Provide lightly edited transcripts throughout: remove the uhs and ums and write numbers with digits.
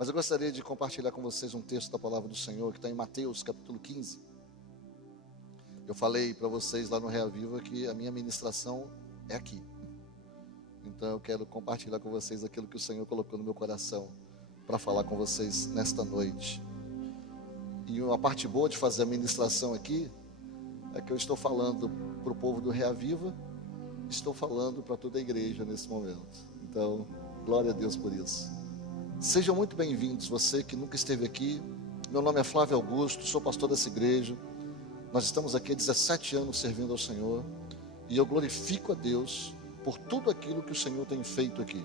Mas eu gostaria de compartilhar com vocês um texto da palavra do Senhor que está em Mateus capítulo 15. Eu falei para vocês lá no Reaviva que a minha ministração é aqui. Então eu quero compartilhar com vocês aquilo que o Senhor colocou no meu coração para falar com vocês nesta noite. E a parte boa de fazer a ministração aqui é que eu estou falando para o povo do Reaviva, estou falando para toda a igreja nesse momento. Então, glória a Deus por isso. Sejam muito bem-vindos, você que nunca esteve aqui. Meu nome é Flávio Augusto, sou pastor dessa igreja. Nós estamos aqui há 17 anos servindo ao Senhor. E eu glorifico a Deus por tudo aquilo que o Senhor tem feito aqui.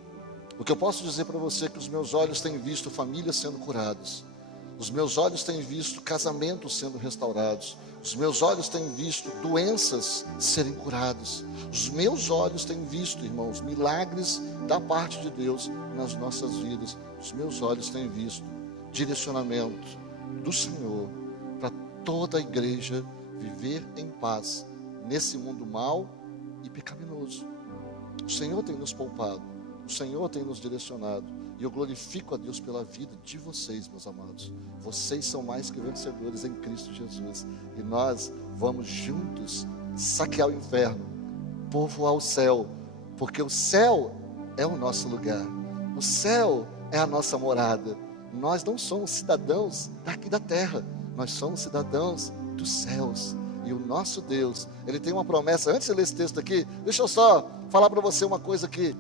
O que eu posso dizer para você é que os meus olhos têm visto famílias sendo curadas. Os meus olhos têm visto casamentos sendo restaurados. Os meus olhos têm visto doenças serem curadas. Os meus olhos têm visto, irmãos, milagres da parte de Deus nas nossas vidas. Os meus olhos têm visto direcionamento do Senhor para toda a igreja viver em paz nesse mundo mau e pecaminoso. O Senhor tem nos poupado, o Senhor tem nos direcionado. E eu glorifico a Deus pela vida de vocês, meus amados. Vocês são mais que vencedores em Cristo Jesus. E nós vamos juntos saquear o inferno, povoar o céu, porque o céu é o nosso lugar. O céu é a nossa morada. Nós não somos cidadãos daqui da terra. Nós somos cidadãos dos céus. E o nosso Deus, Ele tem uma promessa. Antes de ler esse texto aqui, deixa eu só falar para você uma coisa aqui.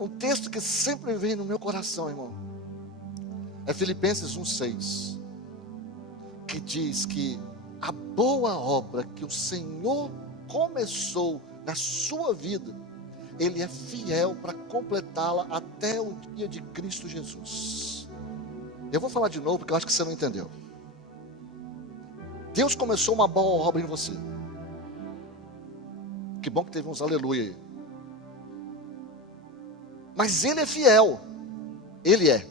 Um texto que sempre vem no meu coração, irmão, é Filipenses 1:6, que diz que a boa obra que o Senhor começou na sua vida, Ele é fiel para completá-la até o dia de Cristo Jesus. Eu vou falar de novo porque eu acho que você não entendeu. Deus começou uma boa obra em você. Que bom que teve uns aleluia aí. Mas Ele é fiel. Ele é.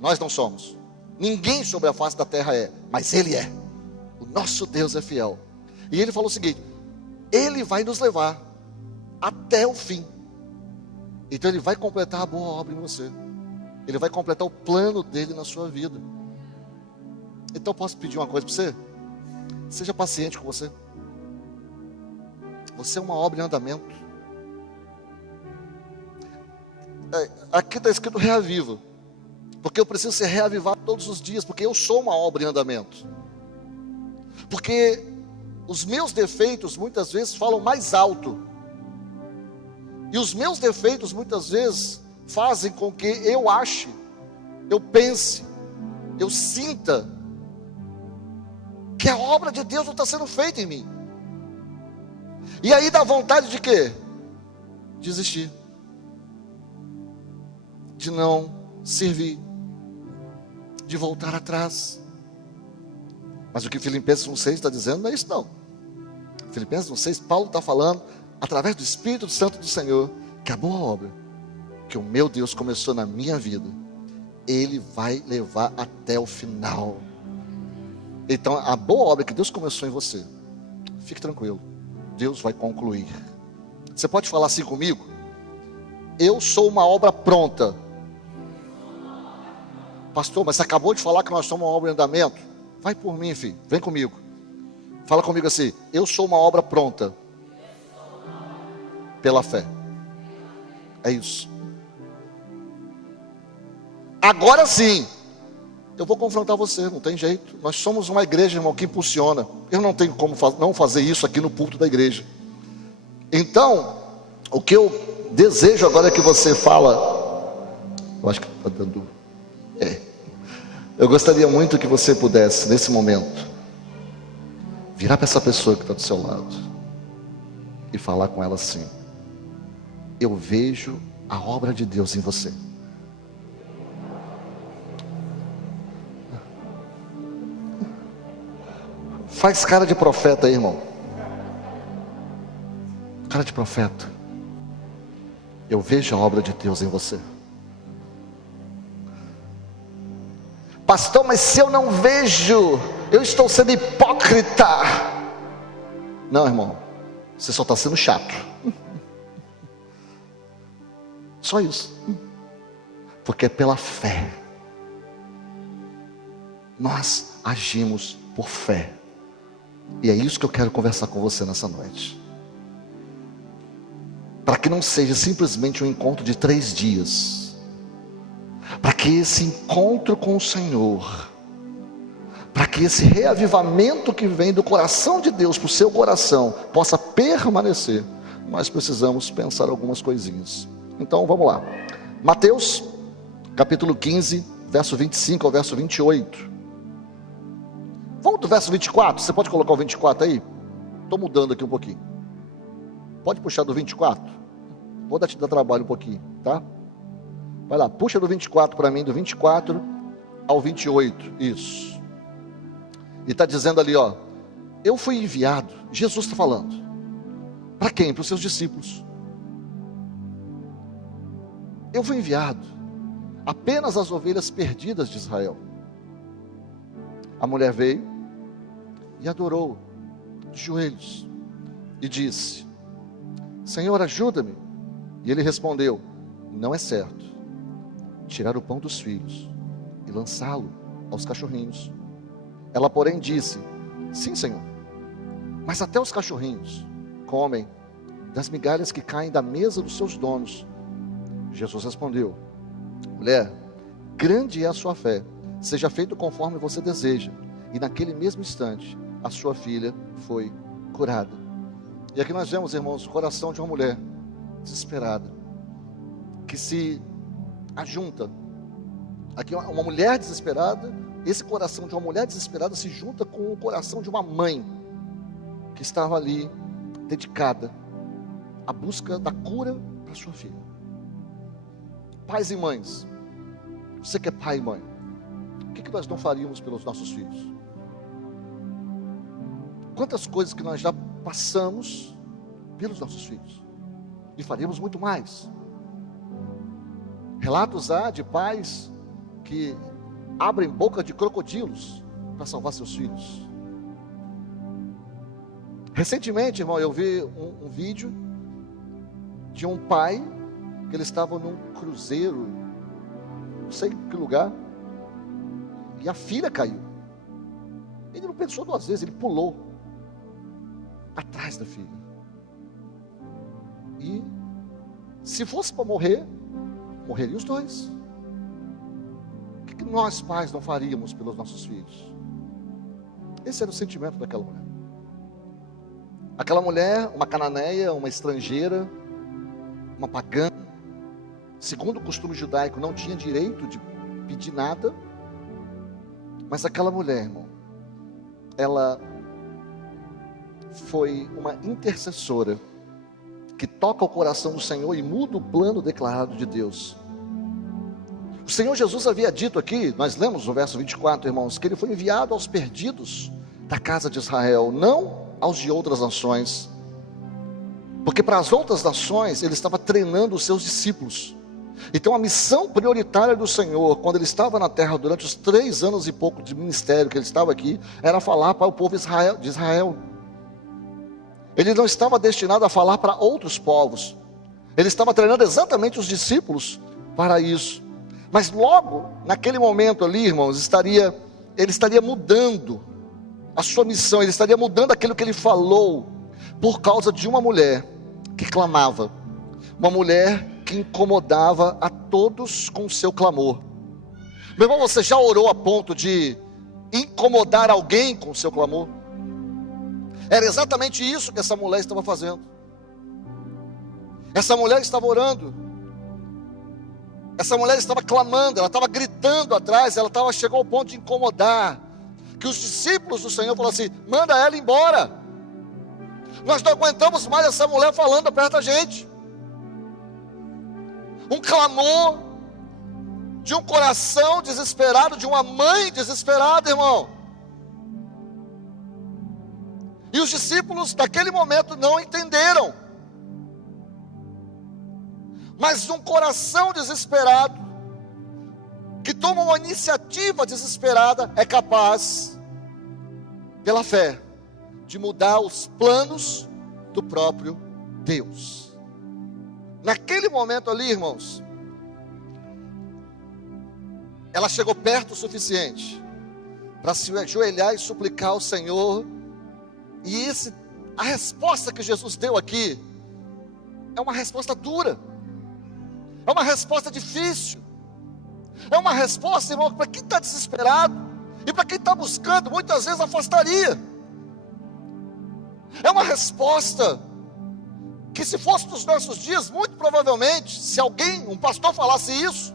Nós não somos. Ninguém sobre a face da terra é. Mas Ele é. O nosso Deus é fiel. E Ele falou o seguinte: Ele vai nos levar até o fim. Então Ele vai completar a boa obra em você. Ele vai completar o plano dEle na sua vida. Então posso pedir uma coisa para você? Seja paciente com você. Você é uma obra em andamento. Aqui está escrito reaviva, porque eu preciso ser reavivado todos os dias, porque eu sou uma obra em andamento. Porque os meus defeitos muitas vezes falam mais alto, e os meus defeitos muitas vezes fazem com que eu ache, eu pense, eu sinta que a obra de Deus não está sendo feita em mim. E aí dá vontade de quê? Desistir, de não servir, de voltar atrás. Mas o que Filipenses 1:6 está dizendo não é isso não. Filipenses 1:6, Paulo está falando, através do Espírito Santo do Senhor, que a boa obra que o meu Deus começou na minha vida, Ele vai levar até o final. Então a boa obra que Deus começou em você, fique tranquilo, Deus vai concluir. Você pode falar assim comigo? Eu sou uma obra pronta. Pastor, mas você acabou de falar que nós somos uma obra em andamento. Vai por mim, filho, vem comigo. Fala comigo assim: eu sou uma obra pronta pela fé. É isso. Agora sim, eu vou confrontar você, não tem jeito. Nós somos uma igreja, irmão, que impulsiona. Eu não tenho como não fazer isso aqui no púlpito da igreja. Então, o que eu desejo agora é que você fala. Eu acho que está dando. Eu gostaria muito que você pudesse, nesse momento, virar para essa pessoa que está do seu lado e falar com ela assim: eu vejo a obra de Deus em você. Faz cara de profeta aí, irmão. Cara de profeta. Eu vejo a obra de Deus em você. Pastor, mas se eu não vejo, eu estou sendo hipócrita. Não, irmão, você só está sendo chato. Só isso. Porque é pela fé nós agimos por fé. E é isso que eu quero conversar com você nessa noite. Para que não seja simplesmente um encontro de 3 dias. Para que esse encontro com o Senhor, para que esse reavivamento que vem do coração de Deus para o seu coração possa permanecer, nós precisamos pensar algumas coisinhas. Então vamos lá. Mateus capítulo 15, verso 25 ao verso 28. Vamos do verso 24, você pode colocar o 24 aí? Estou mudando aqui um pouquinho. Pode puxar do 24? Vou te dar trabalho um pouquinho, tá? Vai lá, puxa do 24 para mim, do 24 ao 28, isso. E está dizendo ali, ó, eu fui enviado, Jesus está falando. Para quem? Para os seus discípulos. Eu fui enviado apenas às ovelhas perdidas de Israel. A mulher veio e adorou de joelhos e disse: Senhor, ajuda-me. E ele respondeu: não é certo tirar o pão dos filhos e lançá-lo aos cachorrinhos. Ela, porém, disse: sim, Senhor, mas até os cachorrinhos comem das migalhas que caem da mesa dos seus donos. Jesus respondeu: mulher, grande é a sua fé, seja feito conforme você deseja. E naquele mesmo instante, a sua filha foi curada. E aqui nós vemos, irmãos, o coração de uma mulher desesperada, que se ajunta. Aqui uma mulher desesperada, esse coração de uma mulher desesperada se junta com o coração de uma mãe, que estava ali, dedicada à busca da cura para sua filha. Pais e mães, você que é pai e mãe, o que nós não faríamos pelos nossos filhos? Quantas coisas que nós já passamos pelos nossos filhos, e faríamos muito mais. Relatos há de pais que abrem boca de crocodilos para salvar seus filhos. Recentemente, irmão, eu vi um vídeo de um pai que ele estava num cruzeiro, não sei em que lugar, e a filha caiu. Ele não pensou 2 vezes, ele pulou atrás da filha. E se fosse para morrer, morreriam os 2. O que nós pais não faríamos pelos nossos filhos? Esse era o sentimento daquela mulher. Aquela mulher, uma cananeia, uma estrangeira, uma pagã, segundo o costume judaico, não tinha direito de pedir nada. Mas aquela mulher, irmão, ela foi uma intercessora que toca o coração do Senhor e muda o plano declarado de Deus. O Senhor Jesus havia dito aqui, nós lemos no verso 24, irmãos, que ele foi enviado aos perdidos da casa de Israel, não aos de outras nações, porque para as outras nações ele estava treinando os seus discípulos. Então a missão prioritária do Senhor, quando ele estava na terra durante os 3 anos e pouco de ministério que ele estava aqui, era falar para o povo de Israel. Ele não estava destinado a falar para outros povos. Ele estava treinando exatamente os discípulos para isso. Mas logo, naquele momento ali, irmãos, ele estaria mudando a sua missão, ele estaria mudando aquilo que ele falou, por causa de uma mulher que clamava, uma mulher que incomodava a todos com o seu clamor. Meu irmão, você já orou a ponto de incomodar alguém com o seu clamor? Era exatamente isso que essa mulher estava fazendo. Essa mulher estava orando. Essa mulher estava clamando, ela estava gritando atrás, chegou ao ponto de incomodar, que os discípulos do Senhor falaram assim: manda ela embora. Nós não aguentamos mais essa mulher falando perto da gente. Um clamor de um coração desesperado, de uma mãe desesperada, irmão. E os discípulos naquele momento não entenderam. Mas um coração desesperado, que toma uma iniciativa desesperada, é capaz, pela fé, de mudar os planos do próprio Deus. Naquele momento ali, irmãos, ela chegou perto o suficiente para se ajoelhar e suplicar ao Senhor. E a resposta que Jesus deu aqui é uma resposta dura, é uma resposta difícil, é uma resposta, irmão, para quem está desesperado e para quem está buscando, muitas vezes afastaria. É uma resposta que, se fosse nos nossos dias, muito provavelmente, se alguém, um pastor falasse isso,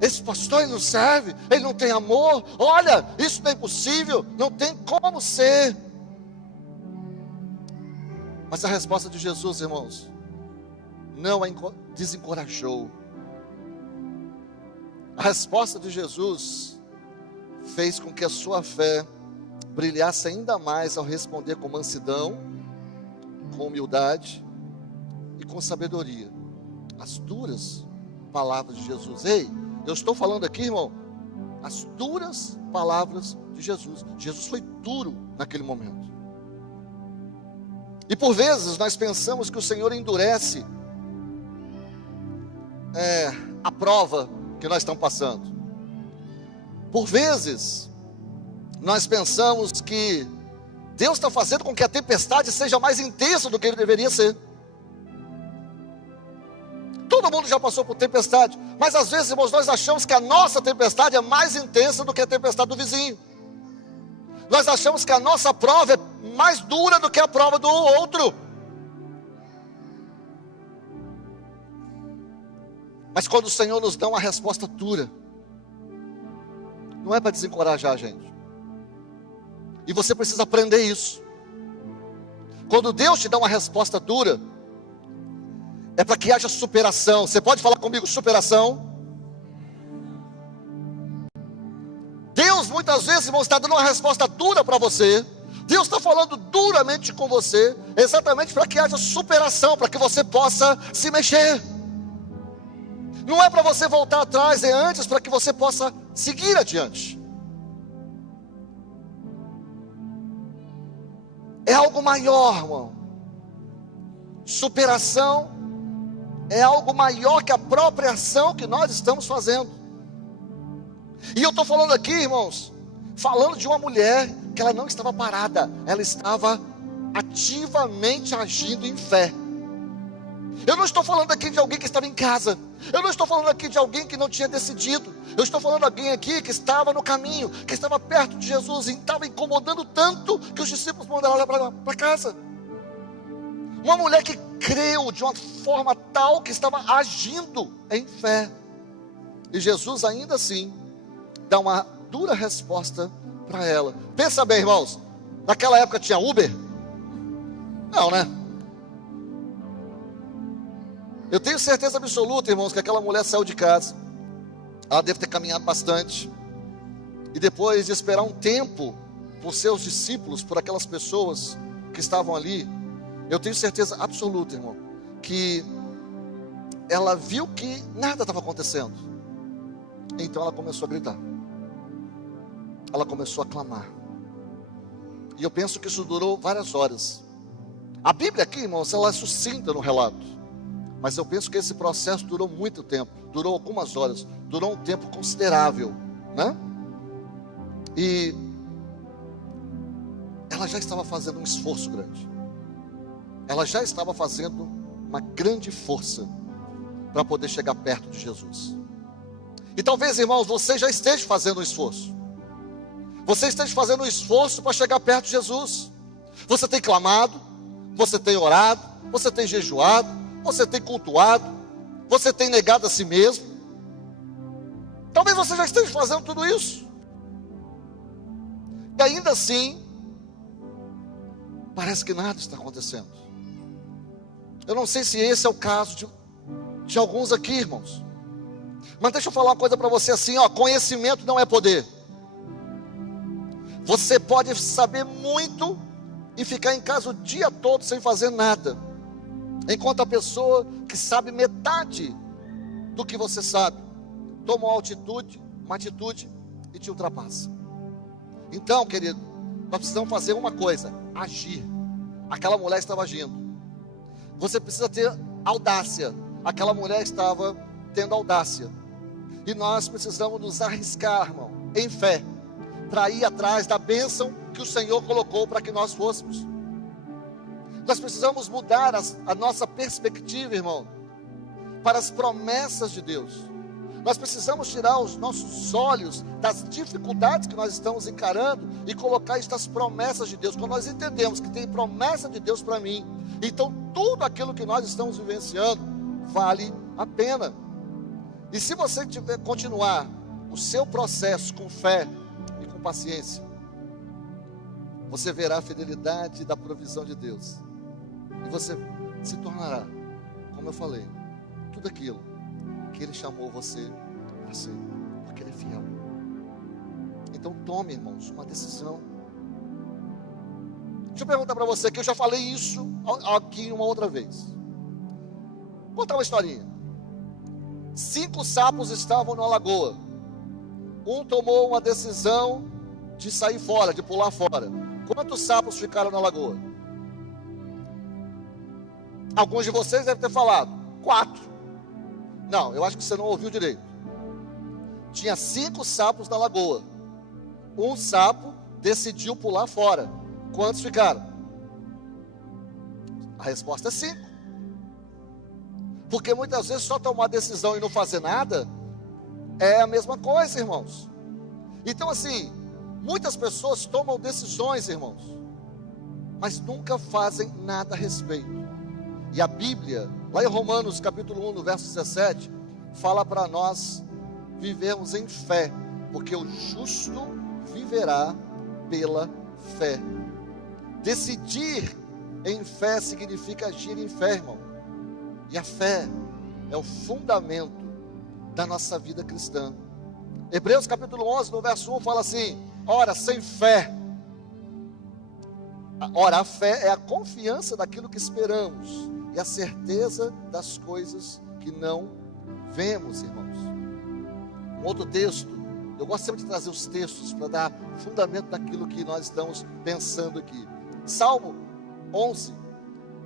esse pastor ele não serve, ele não tem amor, olha, isso não é impossível, não tem como ser. Mas a resposta de Jesus, irmãos, não a desencorajou. A resposta de Jesus fez com que a sua fé brilhasse ainda mais ao responder com mansidão, com humildade e com sabedoria as duras palavras de Jesus. Ei, eu estou falando aqui, irmão, as duras palavras de Jesus. Jesus foi duro naquele momento. E por vezes nós pensamos que o Senhor endurece a prova que nós estamos passando. Por vezes nós pensamos que Deus está fazendo com que a tempestade seja mais intensa do que deveria ser. Todo mundo já passou por tempestade, mas às vezes, irmãos, nós achamos que a nossa tempestade é mais intensa do que a tempestade do vizinho. Nós achamos que a nossa prova é mais dura do que a prova do outro. Mas quando o Senhor nos dá uma resposta dura, não é para desencorajar a gente. E você precisa aprender isso. Quando Deus te dá uma resposta dura, é para que haja superação. Você pode falar comigo, superação? Deus muitas vezes, irmão, está dando uma resposta dura para você. Deus está falando duramente com você, exatamente para que haja superação, para que você possa se mexer. Não é para você voltar atrás, é antes para que você possa seguir adiante. É algo maior, irmão. Superação é algo maior que a própria ação que nós estamos fazendo. E eu estou falando aqui, irmãos, falando de uma mulher que ela não estava parada, ela estava ativamente agindo em fé. Eu não estou falando aqui de alguém que estava em casa, eu não estou falando aqui de alguém que não tinha decidido, eu estou falando de alguém aqui que estava no caminho, que estava perto de Jesus e estava incomodando tanto que os discípulos mandaram ela para casa. Uma mulher que creu de uma forma tal que estava agindo em fé. E Jesus ainda assim dá uma dura resposta para ela. Pensa bem, irmãos, naquela época tinha Uber? Não, né? Eu tenho certeza absoluta, irmãos, que aquela mulher saiu de casa, ela deve ter caminhado bastante, e depois de esperar um tempo por seus discípulos, por aquelas pessoas que estavam ali, eu tenho certeza absoluta, irmão, que ela viu que nada estava acontecendo. Então ela começou a gritar, ela começou a clamar, e eu penso que isso durou várias horas. A Bíblia aqui, irmãos, ela é sucinta no relato, mas eu penso que esse processo durou muito tempo, durou algumas horas, durou um tempo considerável, né? E ela já estava fazendo um esforço grande, ela já estava fazendo uma grande força para poder chegar perto de Jesus. E talvez, irmãos, você já esteja fazendo um esforço, você esteja fazendo um esforço para chegar perto de Jesus. Você tem clamado, você tem orado, você tem jejuado, você tem cultuado, você tem negado a si mesmo. Talvez você já esteja fazendo tudo isso, e ainda assim parece que nada está acontecendo. Eu não sei se esse é o caso de alguns aqui, irmãos, mas deixa eu falar uma coisa para você assim, ó, conhecimento não é poder. Você pode saber muito e ficar em casa o dia todo sem fazer nada, enquanto a pessoa que sabe metade do que você sabe toma uma atitude e te ultrapassa. Então, querido, nós precisamos fazer uma coisa: agir. Aquela mulher estava agindo. Você precisa ter audácia. Aquela mulher estava tendo audácia. E nós precisamos nos arriscar, irmão, em fé, para ir atrás da bênção que o Senhor colocou para que nós fôssemos. Nós precisamos mudar a nossa perspectiva, irmão, para as promessas de Deus. Nós precisamos tirar os nossos olhos das dificuldades que nós estamos encarando e colocar estas promessas de Deus. Quando nós entendemos que tem promessa de Deus para mim, então tudo aquilo que nós estamos vivenciando vale a pena. E se você continuar o seu processo com fé e com paciência, você verá a fidelidade da provisão de Deus. E você se tornará, como eu falei, tudo aquilo que Ele chamou você para ser, porque Ele é fiel. Então tome, irmãos, uma decisão. Deixa eu perguntar para você, que eu já falei isso aqui uma outra vez. Vou contar uma historinha. 5 sapos estavam numa lagoa. Um tomou uma decisão de sair fora, de pular fora. Quantos sapos ficaram na lagoa? Alguns de vocês devem ter falado 4. Não, eu acho que você não ouviu direito. Tinha 5 sapos na lagoa. Um sapo decidiu pular fora. Quantos ficaram? A resposta é 5. Porque muitas vezes só tomar decisão e não fazer nada é a mesma coisa, irmãos. Então assim, muitas pessoas tomam decisões, irmãos, mas nunca fazem nada a respeito. E a Bíblia, lá em Romanos capítulo 1, no verso 17, fala para nós vivermos em fé, porque o justo viverá pela fé. Decidir em fé significa agir em fé, irmão. E a fé é o fundamento da nossa vida cristã. Hebreus capítulo 11, no verso 1, fala assim: ora, sem fé. Ora, a fé é a confiança daquilo que esperamos e a certeza das coisas que não vemos, irmãos. Um outro texto, eu gosto sempre de trazer os textos para dar fundamento daquilo que nós estamos pensando aqui. Salmo 11,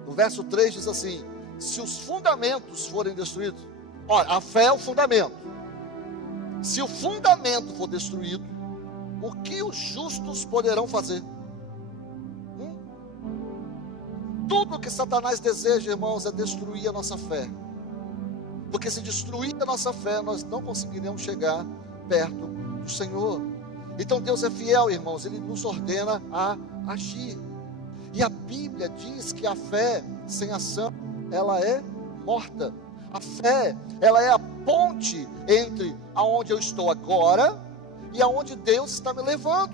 no verso 3 diz assim: se os fundamentos forem destruídos, olha, a fé é o fundamento. Se o fundamento for destruído, o que os justos poderão fazer? Tudo que Satanás deseja, irmãos, é destruir a nossa fé. Porque se destruir a nossa fé, nós não conseguiremos chegar perto do Senhor. Então Deus é fiel, irmãos, Ele nos ordena a agir. E a Bíblia diz que a fé sem ação, ela é morta. A fé, ela é a ponte entre aonde eu estou agora e aonde Deus está me levando.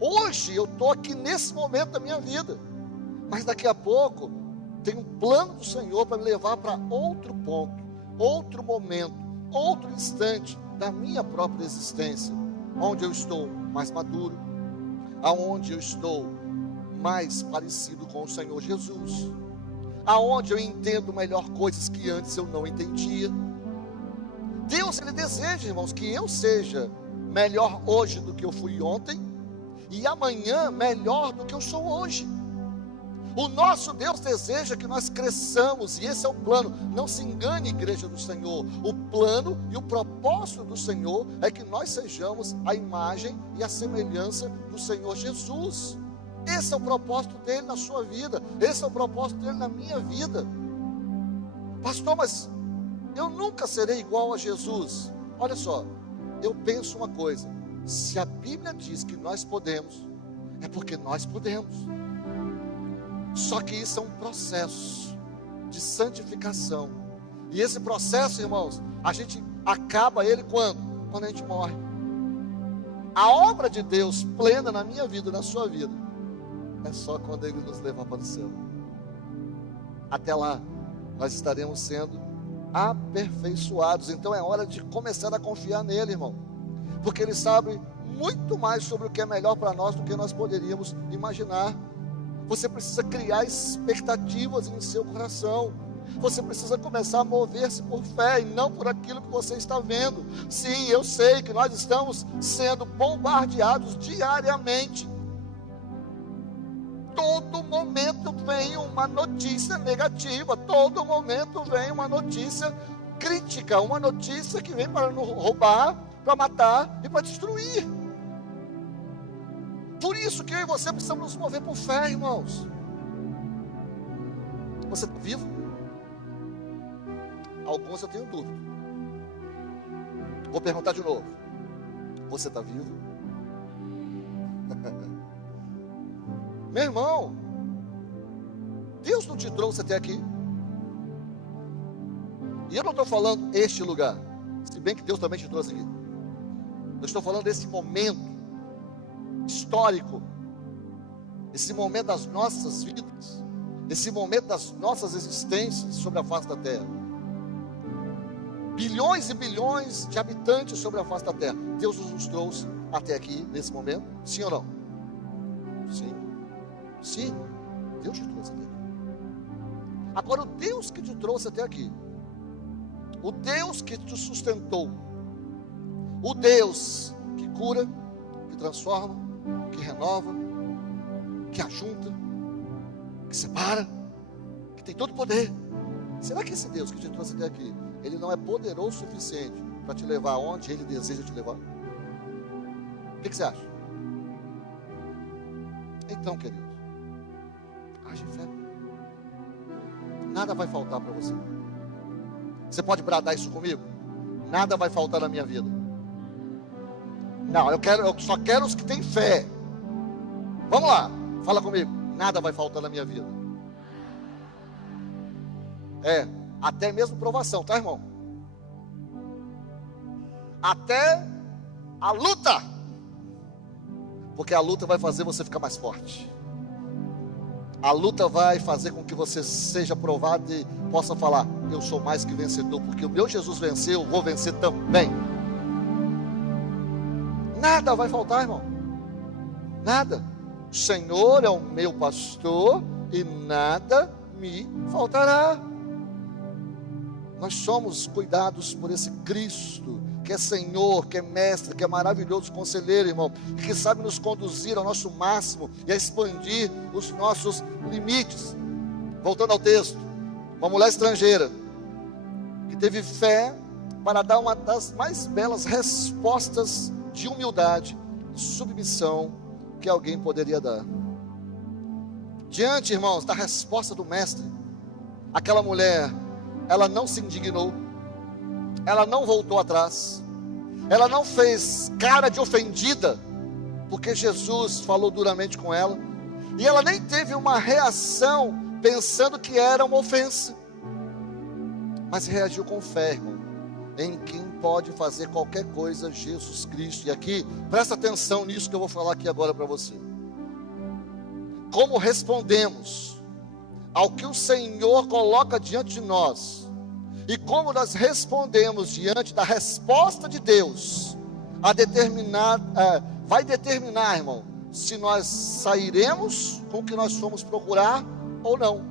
Hoje eu estou aqui nesse momento da minha vida, mas daqui a pouco tem um plano do Senhor para me levar para outro ponto, outro momento, outro instante da minha própria existência, onde eu estou mais maduro, aonde eu estou mais parecido com o Senhor Jesus, aonde eu entendo melhor coisas que antes eu não entendia. Deus, Ele deseja, irmãos, que eu seja melhor hoje do que eu fui ontem, e amanhã melhor do que eu sou hoje. O nosso Deus deseja que nós cresçamos, e esse é o plano. Não se engane, igreja do Senhor. O plano e o propósito do Senhor é que nós sejamos a imagem e a semelhança do Senhor Jesus. Esse é o propósito dele na sua vida. Esse é o propósito dele na minha vida. Pastor, mas eu nunca serei igual a Jesus. Olha só, eu penso uma coisa: se a Bíblia diz que nós podemos, é porque nós podemos. Só que isso é um processo de santificação. E esse processo, irmãos, a gente acaba ele quando? Quando a gente morre. A obra de Deus plena na minha vida, na sua vida, é só quando Ele nos levar para o céu. Até lá, nós estaremos sendo aperfeiçoados. Então é hora de começar a confiar nele, irmão, porque Ele sabe muito mais sobre o que é melhor para nós do que nós poderíamos imaginar. Você precisa criar expectativas em seu coração. Você precisa começar a mover-se por fé e não por aquilo que você está vendo. Sim, eu sei que nós estamos sendo bombardeados diariamente. Todo momento vem uma notícia negativa, todo momento vem uma notícia crítica, uma notícia que vem para nos roubar, para matar e para destruir. Por isso que eu e você precisamos nos mover por fé, irmãos. Você está vivo? Alguns eu tenho dúvida. Vou perguntar de novo. Você está vivo? Meu irmão, Deus não te trouxe até aqui. E eu não estou falando este lugar, se bem que Deus também te trouxe aqui. Eu estou falando desse momento histórico, esse momento das nossas vidas, esse momento das nossas existências sobre a face da terra. Bilhões e bilhões de habitantes sobre a face da terra. Deus nos trouxe até aqui, nesse momento, sim ou não? Sim. Sim, Deus te trouxe até aqui. Agora, o Deus que te trouxe até aqui, o Deus que te sustentou, o Deus que cura, que transforma, que renova, que ajunta, que separa, que tem todo o poder. Será que esse Deus que te trouxe até aqui, Ele não é poderoso o suficiente para te levar aonde Ele deseja te levar? O que você acha? Então, querido, age em fé. Nada vai faltar para você. Você pode bradar isso comigo? Nada vai faltar na minha vida. Não, eu só quero os que têm fé. Vamos lá, fala comigo. Nada vai faltar na minha vida. Até mesmo provação, tá, irmão? Até a luta. Porque a luta vai fazer você ficar mais forte. A luta vai fazer com que você seja provado e possa falar: eu sou mais que vencedor, porque o meu Jesus venceu, eu vou vencer também. Nada vai faltar, irmão. Nada. O Senhor é o meu pastor e nada me faltará. Nós somos cuidados por esse Cristo, que é Senhor, que é Mestre, que é maravilhoso conselheiro, irmão, e que sabe nos conduzir ao nosso máximo e a expandir os nossos limites. Voltando ao texto, uma mulher estrangeira que teve fé para dar uma das mais belas respostas de humildade e submissão que alguém poderia dar. Diante, irmãos, da resposta do Mestre, aquela mulher, ela não se indignou, ela não voltou atrás, ela não fez cara de ofendida, porque Jesus falou duramente com ela, e ela nem teve uma reação pensando que era uma ofensa, mas reagiu com fé, irmão, em quem pode fazer qualquer coisa, Jesus Cristo. E aqui, presta atenção nisso que eu vou falar aqui agora para você. Como respondemos ao que o Senhor coloca diante de nós, e como nós respondemos diante da resposta de Deus, vai determinar, irmão, se nós sairemos com o que nós fomos procurar ou não.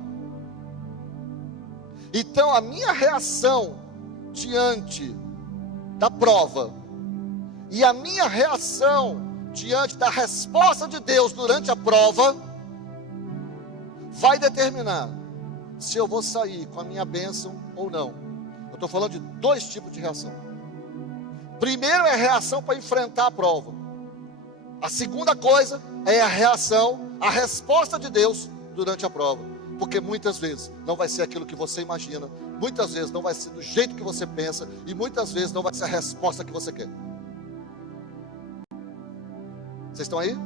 Então, a minha reação diante da prova e a minha reação diante da resposta de Deus durante a prova vai determinar se eu vou sair com a minha bênção ou não. Eu estou falando de dois tipos de reação. Primeiro é a reação para enfrentar a prova. A segunda coisa é a reação, a resposta de Deus durante a prova. Porque muitas vezes não vai ser aquilo que você imagina, muitas vezes não vai ser do jeito que você pensa, e muitas vezes não vai ser a resposta que você quer. Vocês estão aí?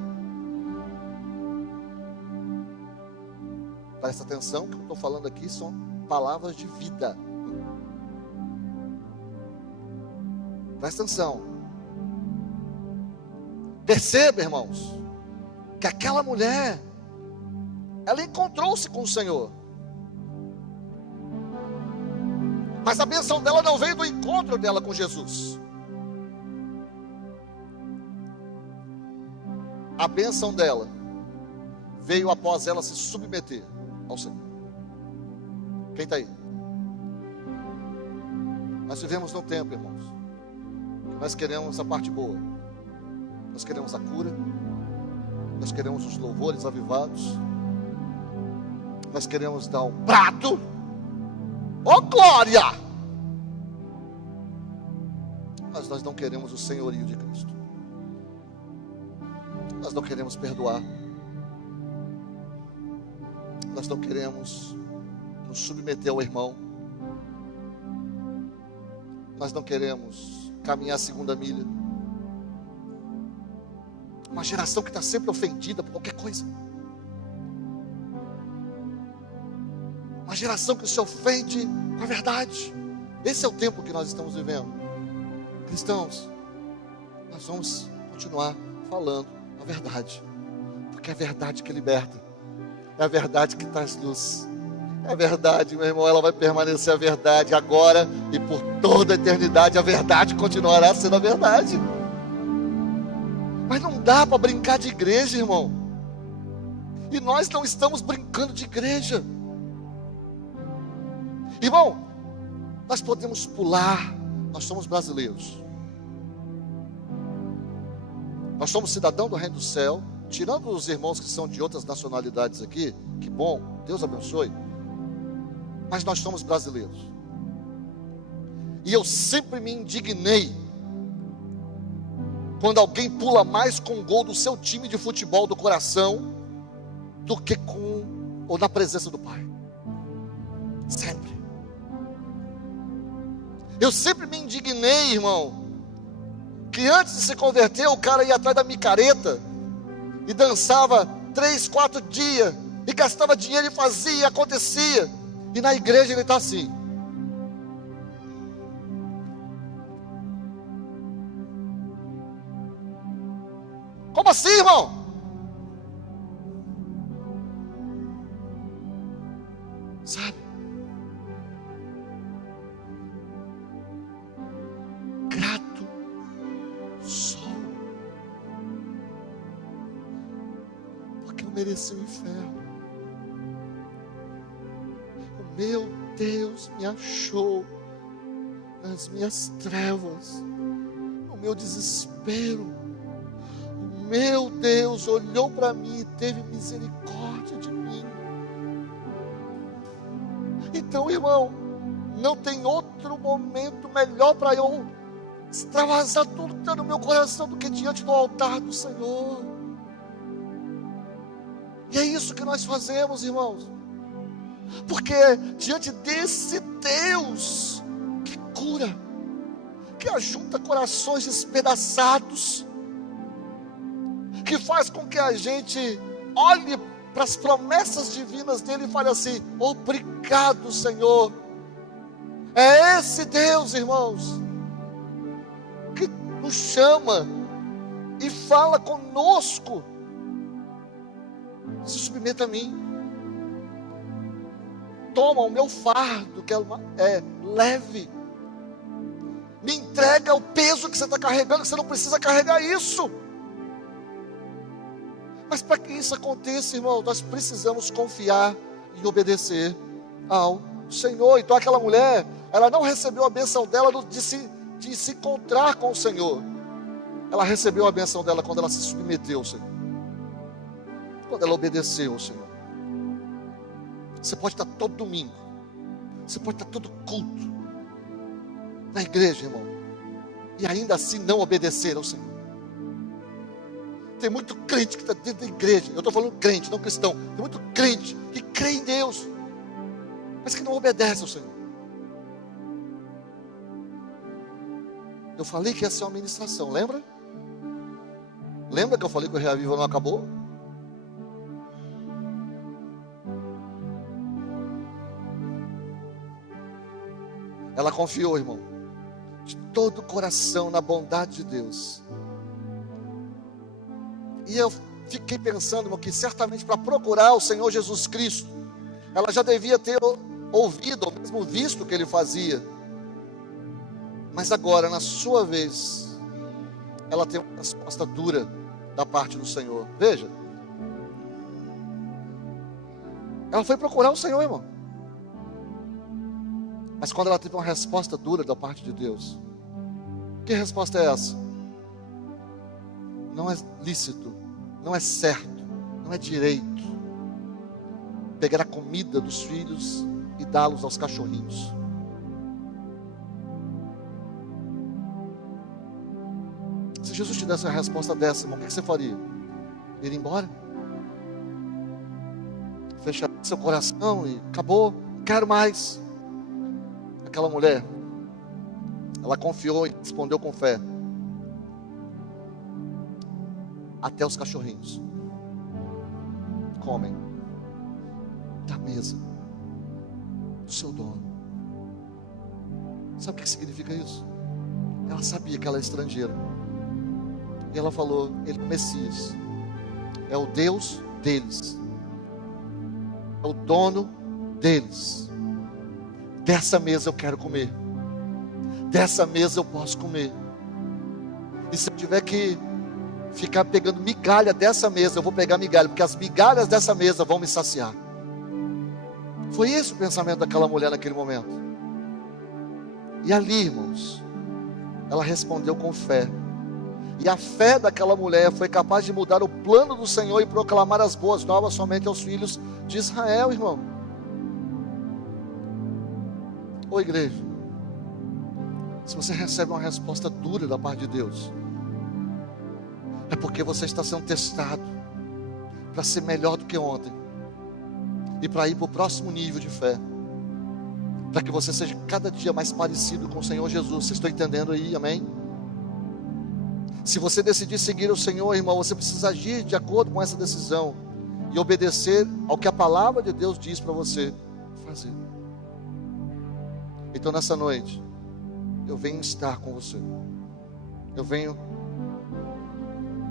Presta atenção que eu estou falando aqui são palavras de vida. Presta atenção. Perceba, irmãos, que aquela mulher, ela encontrou-se com o Senhor, mas a bênção dela não veio do encontro dela com Jesus. A bênção dela veio após ela se submeter ao Senhor. Quem está aí? Nós vivemos num tempo, irmãos, que nós queremos a parte boa. Nós queremos a cura, nós queremos os louvores avivados, nós queremos dar um prato, oh glória! Mas nós não queremos o senhorio de Cristo. Nós não queremos perdoar. Nós não queremos nos submeter ao irmão. Nós não queremos caminhar a segunda milha. Uma geração que está sempre ofendida por qualquer coisa. Uma geração que se ofende com a verdade. Esse é o tempo que nós estamos vivendo. Cristãos, nós vamos continuar falando a verdade. Porque é a verdade que liberta. É a verdade que traz luz. É a verdade, meu irmão, ela vai permanecer a verdade agora e por toda a eternidade. A verdade continuará sendo a verdade. Mas não dá para brincar de igreja, irmão. E nós não estamos brincando de igreja. Irmão, nós podemos pular. Nós somos brasileiros. Nós somos cidadãos do reino do céu. Tirando os irmãos que são de outras nacionalidades aqui, que bom, Deus abençoe. Mas nós somos brasileiros. E eu sempre me indignei quando alguém pula mais com um gol do seu time de futebol do coração do que com ou na presença do Pai. Sempre. Eu sempre me indignei, irmão, que antes de se converter o cara ia atrás da micareta e dançava 3, 4 dias e gastava dinheiro e fazia e acontecia. E na igreja ele está assim. Como assim, irmão? Sabe? Grato sou, porque eu mereci o inferno. O meu Deus me achou nas minhas trevas, no meu desespero. O meu Deus olhou para mim e teve misericórdia de mim. Então, irmão, não tem outro momento melhor para eu extravasar tudo que está no meu coração do que diante do altar do Senhor. E é isso que nós fazemos, irmãos. Porque diante desse Deus que cura, que ajunta corações despedaçados, que faz com que a gente olhe para as promessas divinas dele e fale assim: obrigado, Senhor. É esse Deus, irmãos, que nos chama e fala conosco: se submeta a mim. Toma o meu fardo, que é leve. Me entrega o peso que você está carregando, que você não precisa carregar isso. Mas para que isso aconteça, irmão, nós precisamos confiar e obedecer ao Senhor. Então aquela mulher, ela não recebeu a bênção dela de se encontrar com o Senhor. Ela recebeu a bênção dela quando ela se submeteu ao Senhor, quando ela obedeceu ao Senhor. Você pode estar todo domingo, você pode estar todo culto na igreja, irmão, e ainda assim não obedecer ao Senhor. Tem muito crente que está dentro da igreja. Eu estou falando crente, não cristão. Tem muito crente que crê em Deus, mas que não obedece ao Senhor. Eu falei que ia ser uma ministração, lembra? Lembra que eu falei que o Reaviva não acabou? Ela confiou, irmão, de todo o coração na bondade de Deus. E eu fiquei pensando, irmão, que certamente para procurar o Senhor Jesus Cristo, ela já devia ter ouvido, ou mesmo visto o que ele fazia. Mas agora, na sua vez, ela tem uma resposta dura da parte do Senhor. Veja, ela foi procurar o Senhor, irmão. Mas quando ela teve uma resposta dura da parte de Deus, que resposta é essa? Não é lícito, não é certo, não é direito pegar a comida dos filhos e dá-los aos cachorrinhos. Se Jesus te desse uma resposta dessa, irmão, o que você faria? ir embora? Fechar seu coração e acabou, não quero mais. Aquela mulher, ela confiou e respondeu com fé. Até os cachorrinhos comem da mesa do seu dono. Sabe o que significa isso? Ela sabia que ela é estrangeira. E ela falou, ele é o Messias, é o Deus deles, é o dono deles. Dessa mesa eu quero comer, dessa mesa eu posso comer. E se eu tiver que ficar pegando migalha dessa mesa, eu vou pegar migalha, porque as migalhas dessa mesa vão me saciar. Foi esse o pensamento daquela mulher naquele momento. E ali, irmãos, ela respondeu com fé. E a fé daquela mulher foi capaz de mudar o plano do Senhor e proclamar as boas novas somente aos filhos de Israel, irmão. Ô igreja, se você recebe uma resposta dura da parte de Deus, é porque você está sendo testado para ser melhor do que ontem e para ir para o próximo nível de fé, para que você seja cada dia mais parecido com o Senhor Jesus. Vocês estão entendendo aí, amém? Se você decidir seguir o Senhor, irmão, você precisa agir de acordo com essa decisão e obedecer ao que a palavra de Deus diz para você fazer. Então nessa noite, eu venho estar com você, eu venho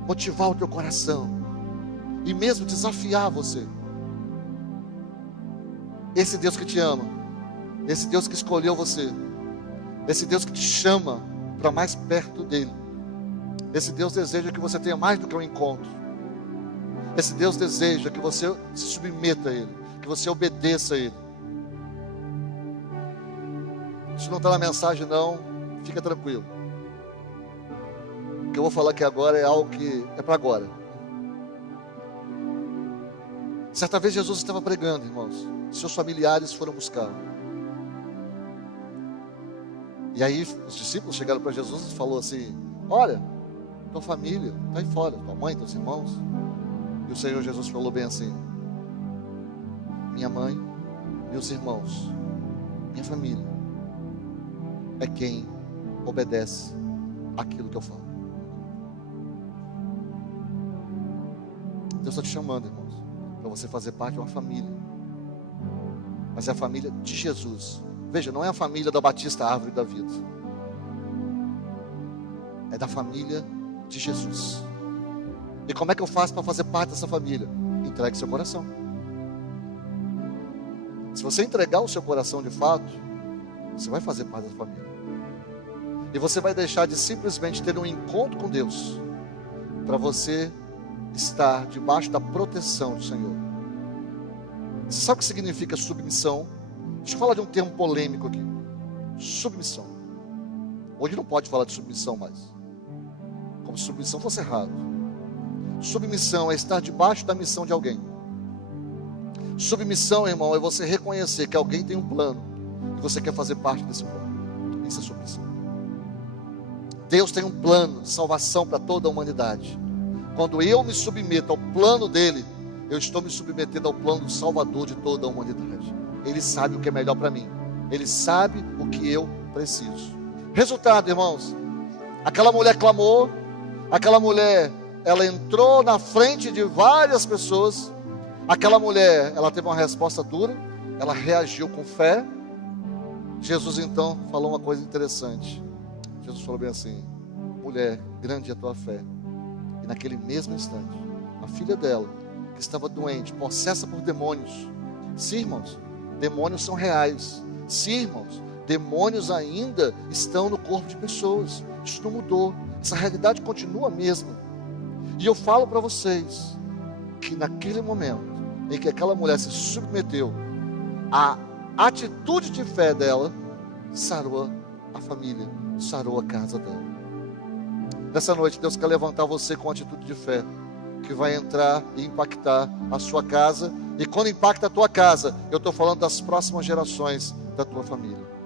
motivar o teu coração e mesmo desafiar você. Esse Deus que te ama, esse Deus que escolheu você, esse Deus que te chama para mais perto dele, esse Deus deseja que você tenha mais do que um encontro. Esse Deus deseja que você se submeta a ele, que você obedeça a ele. Isso não está na mensagem não, fica tranquilo. O que eu vou falar aqui agora é algo que é para agora. Certa vez Jesus estava pregando, irmãos. Seus familiares foram buscar. E aí os discípulos chegaram para Jesus e falou assim: olha, tua família está aí fora, tua mãe, teus irmãos. E o Senhor Jesus falou bem assim: minha mãe, meus irmãos, minha família é quem obedece aquilo que eu falo. Deus está te chamando, irmãos, para você fazer parte de uma família, mas é a família de Jesus. Veja, não é a família da Batista Árvore da Vida, é da família de Jesus. E como é que eu faço para fazer parte dessa família? Entregue seu coração. Se você entregar o seu coração de fato, você vai fazer parte da família. E você vai deixar de simplesmente ter um encontro com Deus, para você estar debaixo da proteção do Senhor. Você sabe o que significa submissão? Deixa eu falar de um termo polêmico aqui. Submissão. Hoje não pode falar de submissão mais, como se submissão fosse errado. Submissão é estar debaixo da missão de alguém. Submissão, irmão, é você reconhecer que alguém tem um plano e você quer fazer parte desse plano. Isso é submissão. Deus tem um plano de salvação para toda a humanidade. Quando eu me submeto ao plano dele, eu estou me submetendo ao plano do Salvador de toda a humanidade. Ele sabe o que é melhor para mim. Ele sabe o que eu preciso. Resultado, irmãos, aquela mulher clamou, aquela mulher, ela entrou na frente de várias pessoas. Aquela mulher, ela teve uma resposta dura, ela reagiu com fé. Jesus então falou uma coisa interessante. Jesus falou bem assim: mulher, grande é a tua fé. E naquele mesmo instante, a filha dela, que estava doente, possessa por demônios. Sim, irmãos, demônios são reais. Sim, irmãos, demônios ainda estão no corpo de pessoas. Isso não mudou, essa realidade continua a mesma. E eu falo para vocês que naquele momento em que aquela mulher se submeteu, a atitude de fé dela sarou a família, sarou a casa dela. Nessa noite Deus quer levantar você com atitude de fé, que vai entrar e impactar a sua casa. E quando impacta a tua casa, eu estou falando das próximas gerações da tua família.